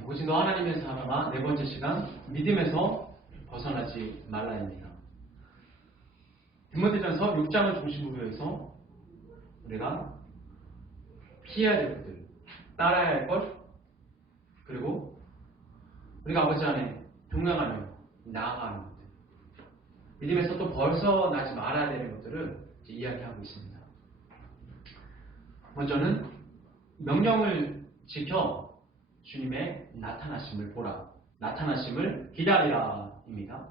오직 너 하나님의 사람아, 네 번째 시간, 믿음에서 벗어나지 말라입니다. 디모데전서 6장을 중심으로 해서 우리가 피해야 될 것들, 따라야 할 것, 그리고 우리가 아버지 안에 동행하며 나아가는 것들, 믿음에서 또 벗어나지 말아야 되는 것들을 이야기하고 있습니다. 먼저는 명령을 지켜 주님의 나타나심을 보라, 나타나심을 기다리라입니다.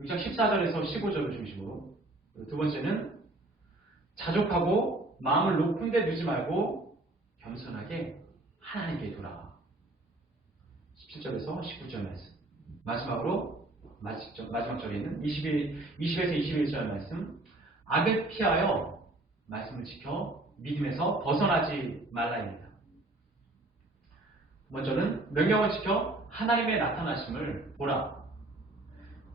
6장 14절에서 15절을 중심으로. 두 번째는 자족하고 마음을 높은 데 두지 말고 겸손하게 하나님께 돌아가. 17절에서 19절 말씀. 마지막으로 마지막 절에 있는 20에서 21절 말씀. 악을 피하여 말씀을 지켜 믿음에서 벗어나지 말라입니다. 먼저는 명령을 지켜 하나님의 나타나심을 보라.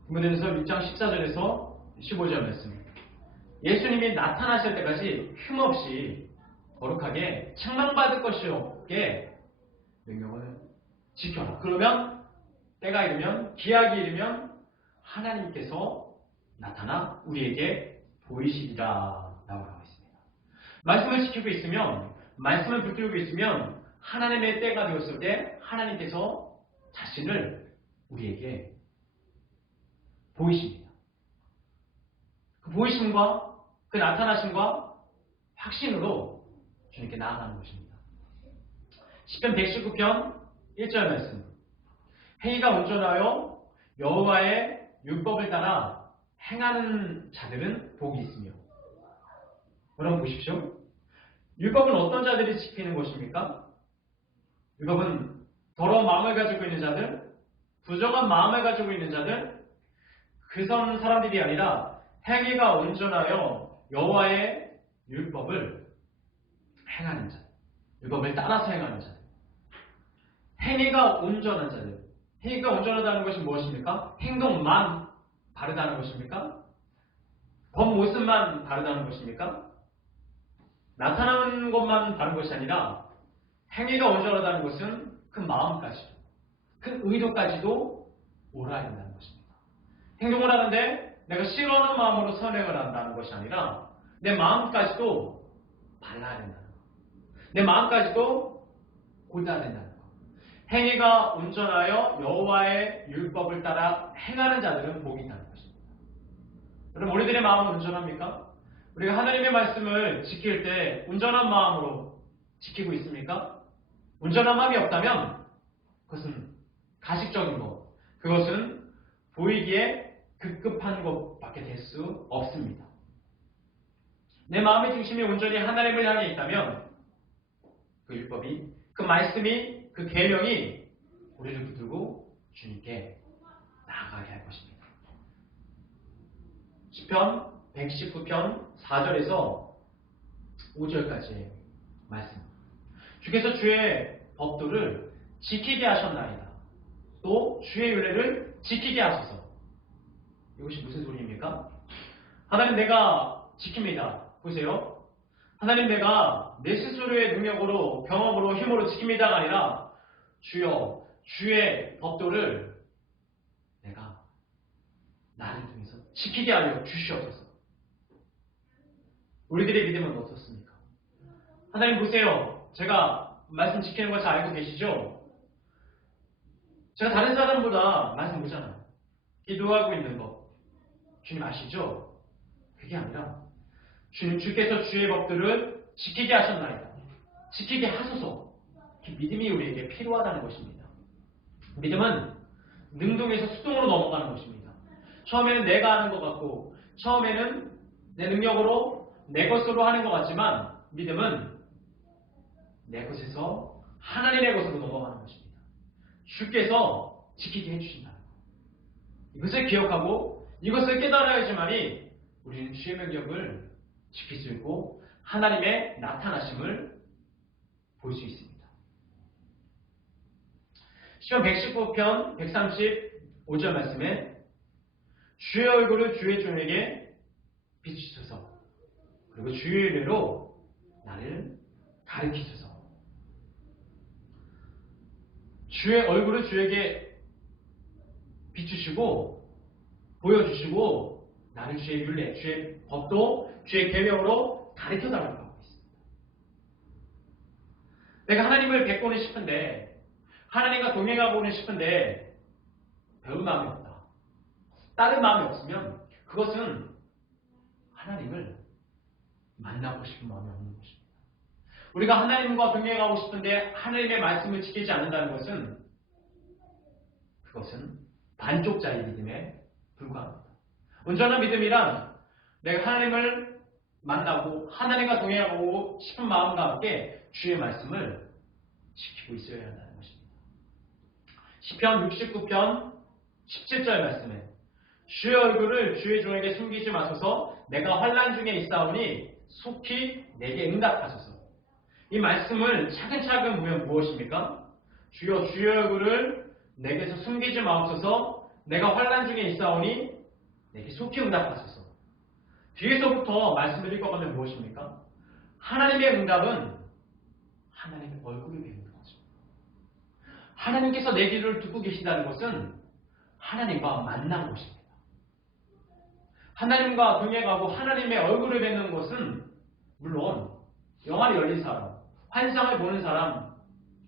디모데전서 6장 14절에서 15절 말씀. 예수님이 나타나실 때까지 흠없이 거룩하게 책망받을 것이 없게 명령을 지켜라. 그러면 때가 이르면, 기약이 이르면 하나님께서 나타나 우리에게 보이시리라 라고 하고 있습니다. 말씀을 지키고 있으면, 말씀을 붙들고 있으면 하나님의 때가 되었을 때 하나님께서 자신을 우리에게 보이십니다. 그 보이심과 그 나타나심과 확신으로 주님께 나아가는 것입니다. 시편 119편 1절 말씀. 행위가 온전하여 여호와의 율법을 따라 행하는 자들은 복이 있으며. 여러분 보십시오. 율법은 어떤 자들이 지키는 것입니까? 율법은 더러운 마음을 가지고 있는 자들, 부정한 마음을 가지고 있는 자들, 그런 사람들이 아니라 행위가 온전하여 여호와의 율법을 행하는 자들, 율법을 따라서 행하는 자들, 행위가 온전한 자들. 행위가 온전하다는 것이 무엇입니까? 행동만 바르다는 것입니까? 겉모습만 바르다는 것입니까? 나타나는 것만 바른 것이 아니라 행위가 온전하다는 것은 그 마음까지도, 그 의도까지도 옳아야 된다는 것입니다. 행동을 하는데 내가 싫어하는 마음으로 선행을 한다는 것이 아니라 내 마음까지도 발라야 된다는 것, 내 마음까지도 고쳐야 된다는 것. 행위가 온전하여 여호와의 율법을 따라 행하는 자들은 복이 있다는 것입니다. 여러분, 우리들의 마음은 온전합니까? 우리가 하나님의 말씀을 지킬 때 온전한 마음으로 지키고 있습니까? 온전한 마음이 없다면 그것은 가식적인 것, 그것은 보이기에 급급한 것밖에 될 수 없습니다. 내 마음의 중심이 온전히 하나님을 향해 있다면 그 율법이, 그 말씀이, 그 계명이 우리를 붙들고 주님께 나아가게 할 것입니다. 시편 119편 4절에서 5절까지의 말씀. 주께서 주의 법도를 지키게 하셨나이다. 또 주의 윤례를 지키게 하소서. 이것이 무슨 소리입니까? 하나님, 내가 지킵니다. 보세요. 하나님, 내가 내 스스로의 능력으로, 경험으로, 힘으로 지킵니다가 아니라 주여, 주의 법도를 내가 나를 통해서 지키게 하여 주시옵소서. 우리들의 믿음은 어떻습니까? 하나님 보세요. 제가 말씀 지키는 거 잘 알고 계시죠? 제가 다른 사람보다 말씀 보잖아요. 기도하고 있는 거 주님 아시죠? 그게 아니라 주께서 주의 법들을 지키게 하셨나이다. 지키게 하소서. 믿음이 우리에게 필요하다는 것입니다. 믿음은 능동에서 수동으로 넘어가는 것입니다. 처음에는 내가 하는 것 같고, 처음에는 내 능력으로, 내 것으로 하는 것 같지만, 믿음은 내 것에서 하나님의 것으로 넘어가는 것입니다. 주께서 지키게 해주신다는 것. 이것을 기억하고 이것을 깨달아야지만이 우리는 주의 명령을 지킬 수 있고 하나님의 나타나심을 볼 수 있습니다. 시편 119편 135절 말씀에 주의 얼굴을 주의 종에게 비추소서. 그리고 주의 은혜로 나를 가르치소서. 주의 얼굴을 주에게 비추시고 보여주시고 나는 주의 율례, 주의 법도 주의 계명으로 가르쳐달라고 하고 있습니다. 내가 하나님을 뵙고는 싶은데 하나님과 동행하고는 싶은데 배울 마음이 없다. 다른 마음이 없으면 그것은 하나님을 만나고 싶은 마음이 없는 것입니다. 우리가 하나님과 동행하고 싶은데 하나님의 말씀을 지키지 않는다는 것은 그것은 반쪽짜리 믿음에 불과합니다. 온전한 믿음이란 내가 하나님을 만나고 하나님과 동행하고 싶은 마음과 함께 주의 말씀을 지키고 있어야 한다는 것입니다. 시편 69편 17절 말씀에 주의 얼굴을 주의 종에게 숨기지 마소서 내가 환난 중에 있사오니 속히 내게 응답하소서. 이 말씀을 차근차근 보면 무엇입니까? 주여 주의 얼굴을 내게서 숨기지 마옵소서 내가 환난 중에 있사오니 내게 속히 응답하소서. 뒤에서부터 말씀을 읽어가면 무엇입니까? 하나님의 응답은 하나님의 얼굴을 뵙는 것입니다. 하나님께서 내 기도를 듣고 계신다는 것은 하나님과 만난 것입니다. 하나님과 동행하고 하나님의 얼굴을 뵙는 것은 물론 영안이 열린 사람, 환상을 보는 사람,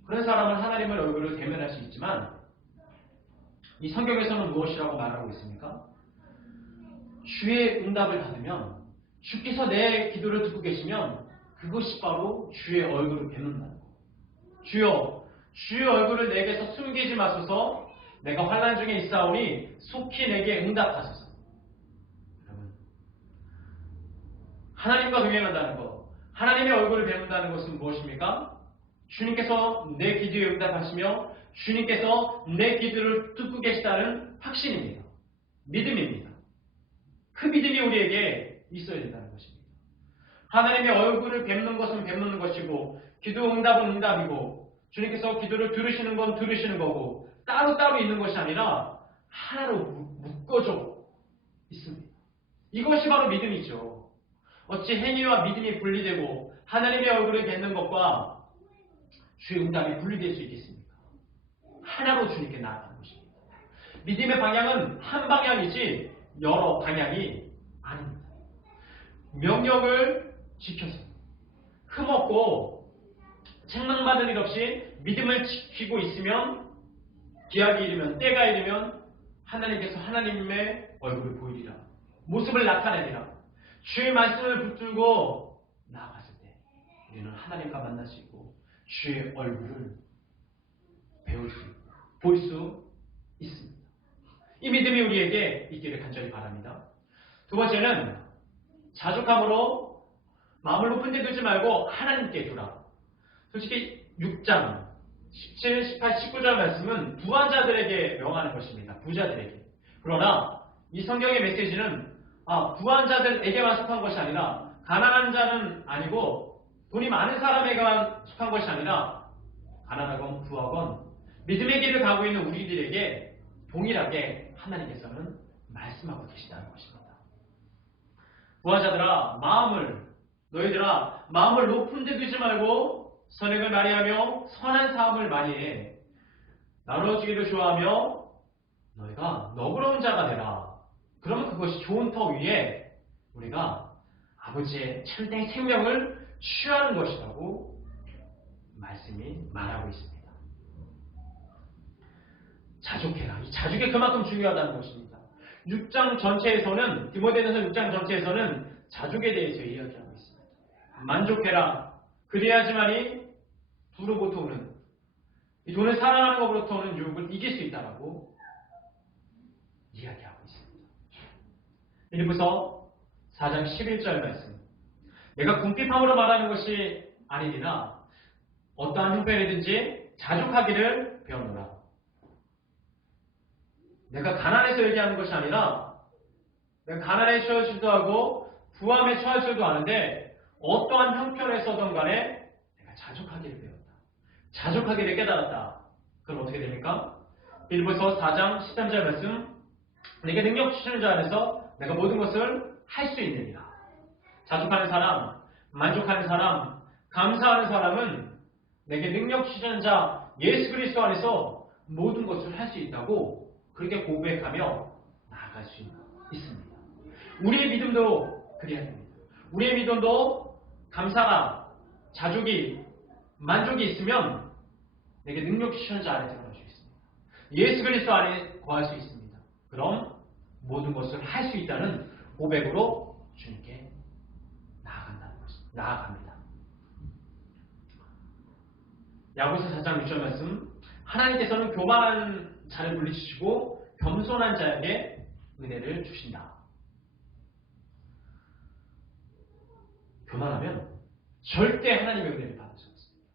그런 사람은 하나님의 얼굴을 대면할 수 있지만 이 성경에서는 무엇이라고 말하고 있습니까? 주의 응답을 받으면 주께서 내 기도를 듣고 계시면 그것이 바로 주의 얼굴을 뵙는다는 것. 주여 주의 얼굴을 내게서 숨기지 마소서 내가 환난 중에 있사오니 속히 내게 응답하소서. 여러분, 하나님과 동행한다는 것, 하나님의 얼굴을 뵙는다는 것은 무엇입니까? 주님께서 내 기도에 응답하시며 주님께서 내 기도를 듣고 계시다는 확신입니다. 믿음입니다. 그 믿음이 우리에게 있어야 된다는 것입니다. 하나님의 얼굴을 뵙는 것은 뵙는 것이고 기도 응답은 응답이고 주님께서 기도를 들으시는 건 들으시는 거고 따로따로 있는 것이 아니라 하나로 묶어져 있습니다. 이것이 바로 믿음이죠. 어찌 행위와 믿음이 분리되고 하나님의 얼굴을 뵙는 것과 주의 응답이 분리될 수 있겠습니까? 하나로 주님께 나아가는 것입니다. 믿음의 방향은 한 방향이지 여러 방향이 아닙니다. 명령을 지켜서 흠없고 책망받을 일 없이 믿음을 지키고 있으면 기약이 이르면 때가 이르면 하나님께서 하나님의 얼굴을 보이리라. 모습을 나타내리라. 주의 말씀을 붙들고 나아갔을 때 우리는 하나님과 만날 수 있고 주의 얼굴을 배울 수 있고 볼 수 있습니다. 이 믿음이 우리에게 있기를 간절히 바랍니다. 두 번째는 자족함으로 마음을 높은 데 두지 말고 하나님께 두라. 솔직히 6장 17, 18, 19절 말씀은 부한 자들에게 명하는 것입니다. 부자들에게. 그러나 이 성경의 메시지는 부한 자들에게만 속한 것이 아니라 가난한 자는 아니고 돈이 많은 사람에게만 속한 것이 아니라 가난하건 부하건 믿음의 길을 가고 있는 우리들에게 동일하게 하나님께서는 말씀하고 계시다는 것입니다. 부하자들아 너희들아 마음을 높은 데 두지 말고 선행을 많이 하며 선한 사업을 많이 해. 나눠주기를 좋아하며 너희가 너그러운 자가 되라. 그러면 그것이 좋은 터 위에 우리가 아버지의 참된 생명을 취하는 것이라고 말씀이 말하고 있습니다. 자족해라. 이 자족이 그만큼 중요하다는 것입니다. 6장 전체에서는 디모데전서 6장 전체에서는 자족에 대해서 이야기하고 있습니다. 만족해라. 그래야지만이 부로부터 오는 이 돈을 사랑하는 것으로부터 오는 유혹을 이길 수 있다라고 이야기하고 있습니다. 빌립보서 4장 11절 말씀. 내가 궁핍함으로 말하는 것이 아니니라 어떠한 형편이든지 자족하기를 배우노라. 내가 가난해서 얘기하는 것이 아니라 내가 가난에 처하지도 하고 부함에 처하지도 않은데 어떠한 형편에서든 간에 내가 자족하기를 배웠다. 자족하기를 깨달았다. 그럼 어떻게 됩니까? 빌립보서 4장 13절 말씀. 내게 능력 주시는 자 안에서 내가 모든 것을 할 수 있느니라. 자족하는 사람, 만족하는 사람, 감사하는 사람은 내게 능력 주시는 자 예수 그리스도 안에서 모든 것을 할 수 있다고 그렇게 고백하며 나아갈 수 있습니다. 우리의 믿음도 그래야 됩니다. 우리의 믿음도 감사가, 자족이, 만족이 있으면 내게 능력 주시는 자 안에 들어갈 수 있습니다. 예수 그리스도 안에 거할 수 있습니다. 그럼 모든 것을 할 수 있다는 고백으로 주님께 나아갑니다. 야고보서 4장 6절 말씀, 하나님께서는 교만한 자를 물리치시고 겸손한 자에게 은혜를 주신다. 교만하면 절대 하나님의 은혜를 받을 수 없습니다.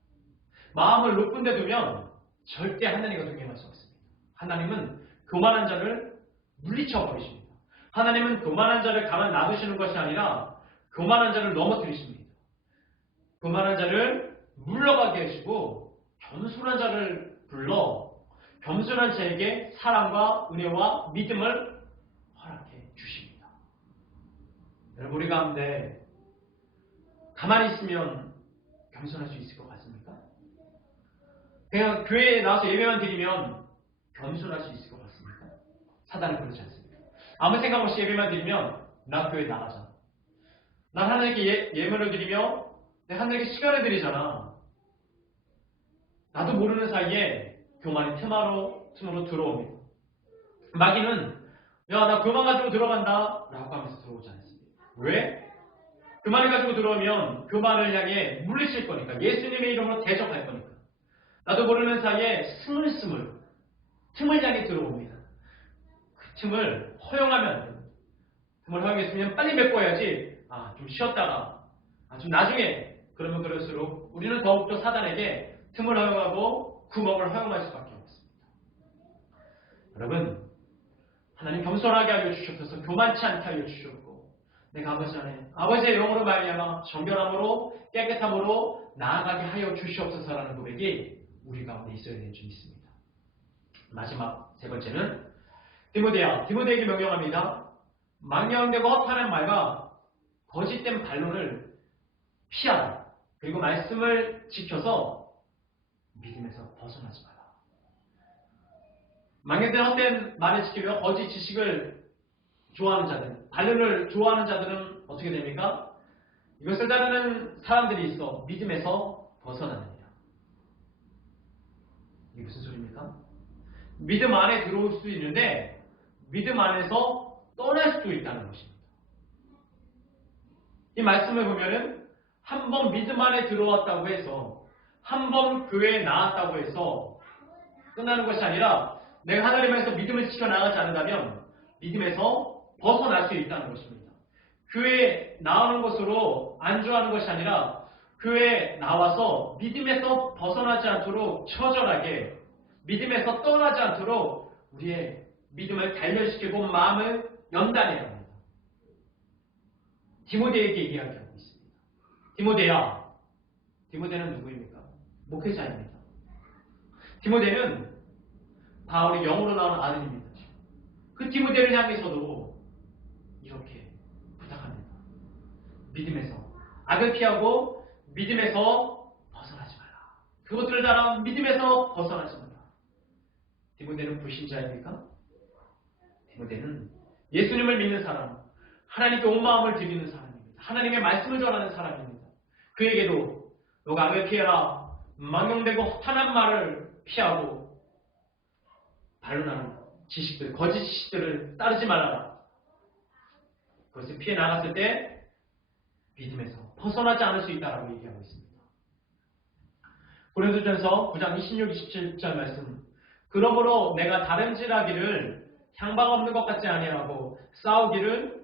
마음을 높은 데 두면 절대 하나님과 동행할 수 없습니다. 하나님은 교만한 자를 물리쳐 버리십니다. 하나님은 교만한 자를 가만 놔두시는 것이 아니라 교만한 자를 넘어뜨리십니다. 교만한 자를 물러가게 하시고 겸손한 자를 불러 겸손한 자에게 사랑과 은혜와 믿음을 허락해 주십니다. 여러분, 우리 가운데 가만히 있으면 겸손할 수 있을 것 같습니까? 그냥 교회에 나와서 예배만 드리면 겸손할 수 있을 것 같습니까? 사단은 그렇지 않습니다. 아무 생각 없이 예배만 드리면 나 교회 나가자. 난 하나님께 예물을 드리며 내가 하나님께 시간을 드리잖아. 나도 모르는 사이에 교만이 틈으로 들어옵니다. 마귀는 야, 나 교만 가지고 들어간다 라고 하면서 들어오지 않습니다. 왜? 교만을 가지고 들어오면 교만을 향해 물리칠 거니까, 예수님의 이름으로 대적할 거니까. 나도 모르는 사이에 스물스물 틈을 향해 들어옵니다. 그 틈을 허용하면 안 됩니다. 틈을 허용했으면 빨리 메꿔야지. 좀 쉬었다가 좀 나중에, 그러면 그럴수록 우리는 더욱더 사단에게 틈을 허용하고 구멍을 허용할 수밖에 없습니다. 여러분, 하나님 겸손하게 하여 주셨어서 교만치 않게 하여 주셨고, 내가 아버지 안에 아버지의 영으로 말미암아 정결함으로 깨끗함으로 나아가게 하여 주시옵소서라는 고백이 우리 가운데 있어야 되는 줄 믿습니다. 마지막 세 번째는 디모데에게 명령합니다. 망령되고 허탄한 말과 거짓된 반론을 피하라. 그리고 말씀을 지켜서 믿음에서 벗어나지 마라. 망령된 헛된 말을 지키며 거짓 지식을 좋아하는 자들, 반론을 좋아하는 자들은 어떻게 됩니까? 이것을 따르는 사람들이 있어 믿음에서 벗어나느니라. 이게 무슨 소리입니까? 믿음 안에 들어올 수도 있는데 믿음 안에서 떠날 수도 있다는 것입니다. 이 말씀을 보면은 한 번 믿음 안에 들어왔다고 해서, 한 번 교회에 나왔다고 해서 끝나는 것이 아니라 내가 하나님 안에서 믿음을 지켜나가지 않는다면 믿음에서 벗어날 수 있다는 것입니다. 교회에 나오는 것으로 안주하는 것이 아니라 교회에 나와서 믿음에서 벗어나지 않도록 처절하게, 믿음에서 떠나지 않도록 우리의 믿음을 단련시키고 마음을 연단해야 합니다. 디모데에게 이야기하고 있습니다. 디모데야. 디모데는 누구입니까? 목회자입니다. 디모데는 바울의 영으로 나온 아들입니다. 그 디모데를 향해서도 이렇게 부탁합니다. 믿음에서 악을 피하고 믿음에서 벗어나지 마라. 그것들을 따라 믿음에서 벗어나지 마라. 디모데는 불신자입니까? 디모데는 예수님을 믿는 사람, 하나님께 온 마음을 드리는 사람입니다. 하나님의 말씀을 전하는 사람입니다. 그에게도 너가 악을 피해라, 망령되고 허탄한 말을 피하고 반론하는 지식들, 거짓 지식들을 따르지 말아라. 그것을 피해 나갔을 때 믿음에서 벗어나지 않을 수 있다라고 얘기하고 있습니다. 고린도전서 9장 26, 27절 말씀. 그러므로 내가 다름질하기를 향방 없는 것 같지 아니하고 싸우기를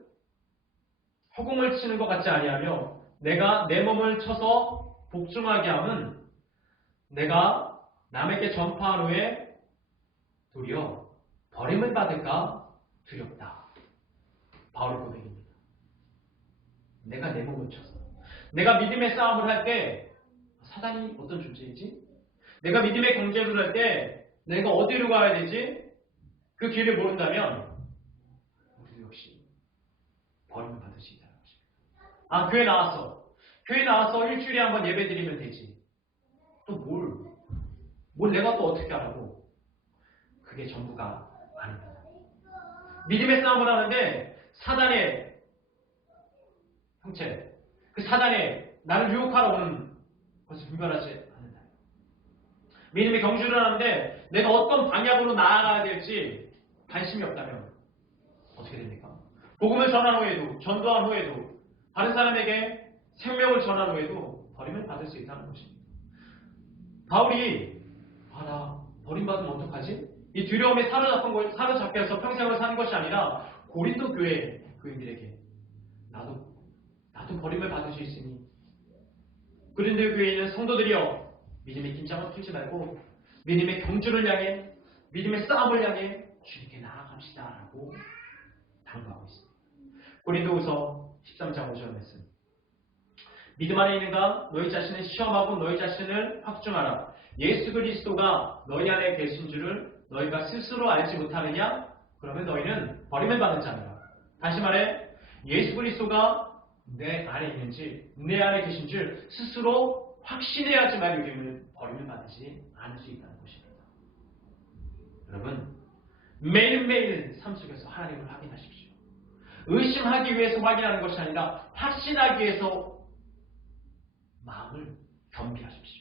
허공을 치는 것 같지 아니하며 내가 내 몸을 쳐서 복종하게 함은 내가 남에게 전파한 후에 도리어 버림을 받을까 두렵다. 바울의 고백입니다. 내가 내 몸을 쳐서, 내가 믿음의 싸움을 할 때 사단이 어떤 존재이지? 내가 믿음의 경쟁을 할 때 내가 어디로 가야 되지? 그 길을 모른다면 우리도 역시 버림을 받을 수 있다는 것입니다. 교회 나왔어. 교회 나와서 일주일에 한번 예배 드리면 되지. 또 뭘 내가 또 어떻게 하라고. 그게 전부가 아닙니다. 믿음의 싸움을 하는데 사단의 형체, 그 사단의 나를 유혹하러 오는 것을 분별하지 않는다. 믿음의 경주를 하는데 내가 어떤 방향으로 나아가야 될지 관심이 없다면 어떻게 됩니까? 복음을 전한 후에도, 전도한 후에도, 다른 사람에게 생명을 전한 후에도 버림을 받을 수 있다는 것입니다. 바울이 나 버림받으면 어떡하지? 이 두려움에 사로잡혀서 평생을 사는 것이 아니라 고린도 교회 교인들에게 나도 버림을 받을 수 있으니 고린도 교회에 있는 성도들이여 믿음의 긴장을 풀지 말고 믿음의 경주를 향해 믿음의 싸움을 향해 주님께 나아갑시다 라고 당부하고 있습니다. 고린도후서 13장 5절 말씀. 믿음 안에 있는가? 너희 자신을 시험하고 너희 자신을 확증하라. 예수 그리스도가 너희 안에 계신 줄을 너희가 스스로 알지 못하느냐? 그러면 너희는 버림을 받은 자니라. 다시 말해 예수 그리스도가 내 안에 있는지 내 안에 계신 줄 스스로 확신해야지만 우리는 버림을 받지 않을 수 있다는 것입니다. 여러분 매일매일 삶 속에서 하나님을 확인하십시오. 의심하기 위해서 확인하는 것이 아니라 확신하기 위해서 마음을 겸비하십시오.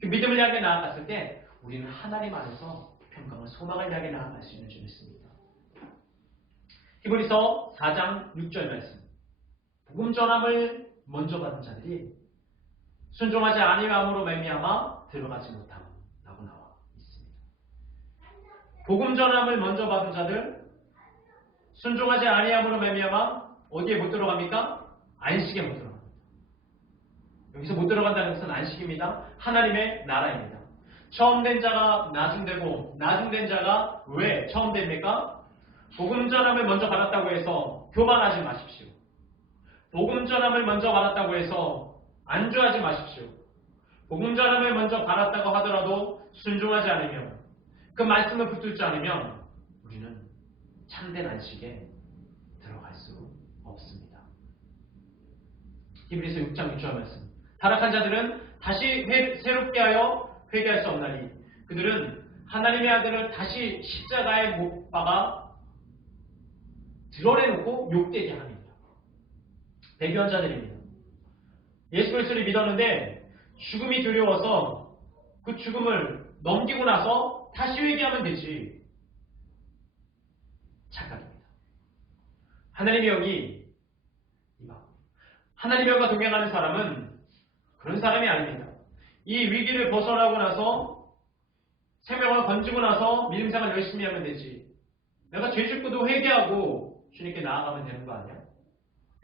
그 믿음을 향해 나아갔을 때 우리는 하나님 안에서 평강한 소망을 향해 나아갈 수 있는 줄 믿습니다. 히브리서 4장 6절 말씀. 복음 전함을 먼저 받은 자들이 순종하지 아니함으로 말미암아 들어가지 못함라고 나와 있습니다. 복음 전함을 먼저 받은 자들 순종하지 아니함으로 말미암아 어디에 못 들어갑니까? 안식에 못 들어갑니다. 여기서 못 들어간다는 것은 안식입니다. 하나님의 나라입니다. 처음 된 자가 나중되고 나중된 자가 왜 처음 됩니까? 복음 전함을 먼저 받았다고 해서 교만하지 마십시오. 복음 전함을 먼저 받았다고 해서 안주하지 마십시오. 복음 전함을 먼저 받았다고 하더라도 순종하지 않으면 그 말씀을 붙들지 않으면 우리는 참된 안식에 들어갈 수 없습니다. 히브리서 6장 6절 말씀. 타락한 자들은 다시 새롭게 하여 회개할 수 없나니 그들은 하나님의 아들을 다시 십자가에 못 박아 드러내놓고 욕되게 합니다. 배교한 자들입니다. 예수 그리스도를 믿었는데 죽음이 두려워서 그 죽음을 넘기고 나서 다시 회개하면 되지. 착각입니다. 하나님의 영이 하나님의 영과 동행하는 사람은 그런 사람이 아닙니다. 이 위기를 벗어나고 나서 생명을 건지고 나서 믿음생활 열심히 하면 되지. 내가 죄 짓고도 회개하고 주님께 나아가면 되는 거 아니야?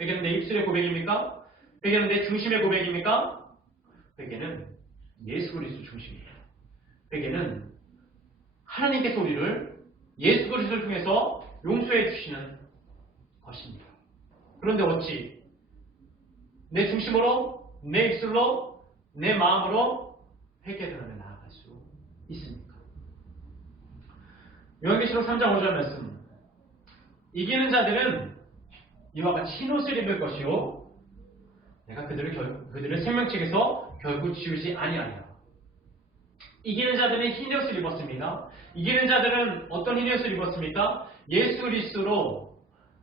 회개는 내 입술의 고백입니까? 회개는 내 중심의 고백입니까? 회개는 예수 그리스도 중심이에요. 회개는 하나님께서 우리를 예수 그리스도를 통해서 용서해 주시는 것입니다. 그런데 어찌 내 중심으로, 내 입술로, 내 마음으로 회개하며 나아갈 수 있습니까? 요한계시록 3장 5절 말씀. 이기는 자들은 이와 같이 흰옷을 입을 것이요 내가 그들을 생명책에서 결국 지우지 아니하리라. 이기는 자들은 흰옷을 입었습니다. 이기는 자들은 어떤 흰옷을 입었습니까? 예수 그리스도로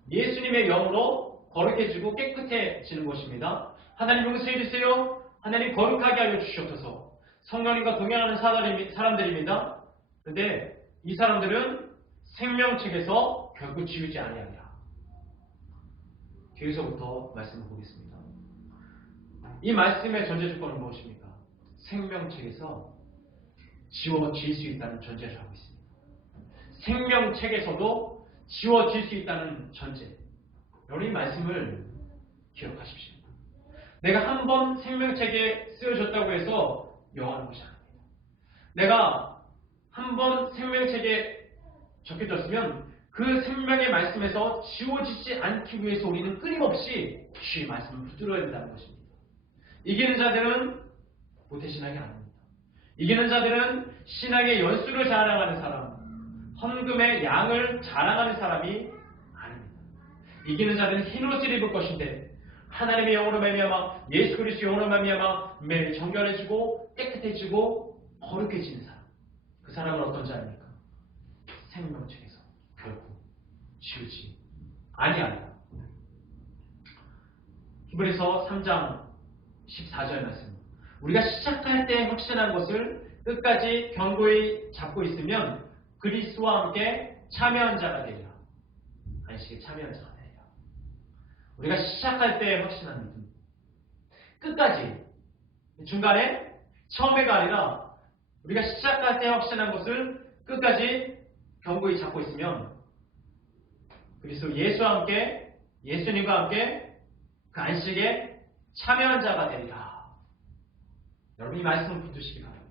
예수님의 영으로 거룩해지고 깨끗해지는 것입니다. 하나님 용서해 주세요. 하나님 거룩하게 하여 주시옵소서. 성령님과 동행하는 사람들입니다. 그런데 이 사람들은 생명책에서 결국 지우지 아니하리라. 뒤에서부터 말씀을 보겠습니다. 이 말씀의 전제 조건은 무엇입니까? 생명책에서 지워질 수 있다는 전제를 하고 있습니다. 생명책에서도 지워질 수 있다는 전제. 여러분 이 말씀을 기억하십시오. 내가 한 번 생명책에 쓰여졌다고 해서 영원한 것이 아닙니다. 내가 한 번 생명책에 적혀졌으면 그 생명의 말씀에서 지워지지 않기 위해서 우리는 끊임없이 주의 말씀을 붙들어야 된다는 것입니다. 이기는 자들은 모태신앙이 아닙니다. 이기는 자들은 신앙의 연수를 자랑하는 사람, 헌금의 양을 자랑하는 사람이 아닙니다. 이기는 자들은 흰옷을 입을 것인데 하나님의 영으로 말미암아 예수 그리스도의 영으로 말미암아 매일 정결해지고 깨끗해지고 거룩해지는 사람. 그 사람은 어떤 자입니까? 생명책에서 결코 지우지 아니하리라. 히브리서 3장 14절 말씀. 우리가 시작할 때 확신한 것을 끝까지 견고히 잡고 있으면 그리스도와 함께 참여한 자가 되리라. 안식에 참여한 자가 되리라. 우리가 시작할 때 확신한 믿음. 끝까지. 중간에 처음에가 아니라 우리가 시작할 때 확신한 것을 끝까지 견고히 잡고 있으면 그리스도 예수와 함께 예수님과 함께 그 안식에 참여한 자가 되리라. 여러분 이 말씀을 붙드시기 바랍니다.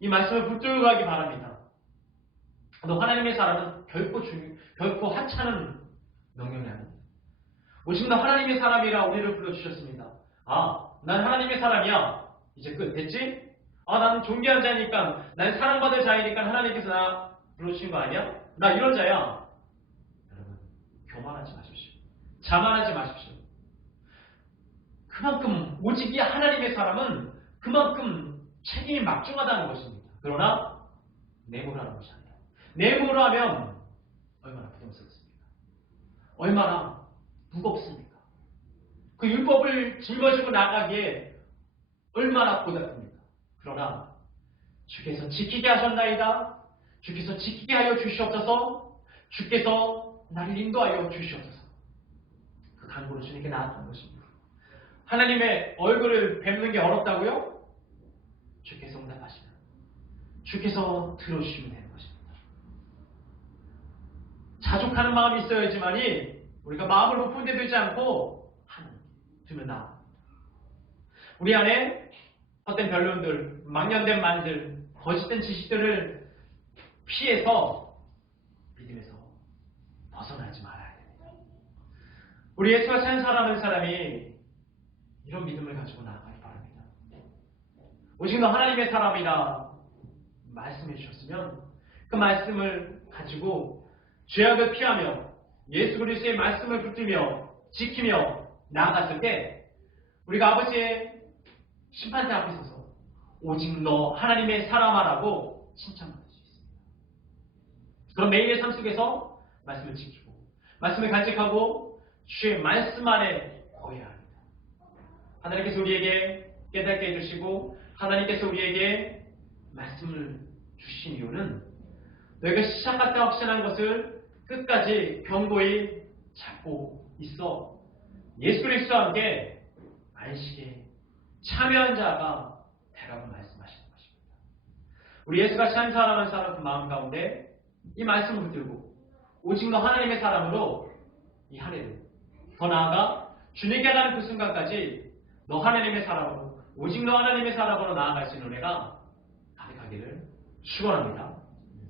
이 말씀을 붙들고 가기 바랍니다. 너 하나님의 사람은 결코 하찮은 명령이 아닙니다. 오직 너 하나님의 사람이라 우리를 불러주셨습니다. 아, 난 하나님의 사람이야. 이제 끝. 됐지? 아, 나는 존귀한 자니까, 난 사랑받을 자이니까 하나님께서 나 불러주신 거 아니야? 나 이런 자야. 여러분, 교만하지 마십시오. 자만하지 마십시오. 그만큼 오직 이 하나님의 사람은 그만큼 책임이 막중하다는 것입니다. 그러나 내모로 하는 것이 아니라 내모로 하면 얼마나 부담스럽습니까? 얼마나 무겁습니까? 그 율법을 짊어지고 나가기에 얼마나 고달픕니까? 그러나 주께서 지키게 하셨나이다. 주께서 지키게 하여 주시옵소서. 주께서 나를 인도하여 주시옵소서. 그 간구로 주님께 나았던 것입니다. 하나님의 얼굴을 뵙는 게 어렵다고요? 주께서 응답하시면 주께서 들어주시면 되는 것입니다. 자족하는 마음이 있어야지만이 우리가 마음을 높은 데 두지 않고 하나님 두면 나옵니다. 우리 안에 헛된 변론들, 망년된 말들, 거짓된 지식들을 피해서 믿음에서 벗어나지 말아야 됩니다. 우리 예수가 산 사람이 이런 믿음을 가지고 나아가기 바랍니다. 오직 너 하나님의 사람이라 말씀해 주셨으면 그 말씀을 가지고 죄악을 피하며 예수 그리스도의 말씀을 붙들며 지키며 나아갔을 때 우리가 아버지의 심판대 앞에 서서 오직 너 하나님의 사람아라고 칭찬받을 수 있습니다. 그럼 매일의 삶 속에서 말씀을 지키고 말씀을 간직하고 주의 말씀 안에 거해야 합니다. 하나님께서 우리에게 깨닫게 해주시고 하나님께서 우리에게 말씀을 주신 이유는 너희가 시작할 때 확신한 것을 끝까지 견고히 잡고 있어 예수 그리스도와 함께 안식에 참여한 자가 되라고 말씀하시는 것입니다. 우리 예수가 참 사랑하는 사람 그 마음 가운데 이 말씀을 붙들고 오직 너 하나님의 사람으로 이 한 해를 더 나아가 주님께 가는 그 순간까지 너 하나님의 사람으로 오직 너 하나님의 사람으로 나아갈 수 있는 은혜가 가득하기를 축원합니다.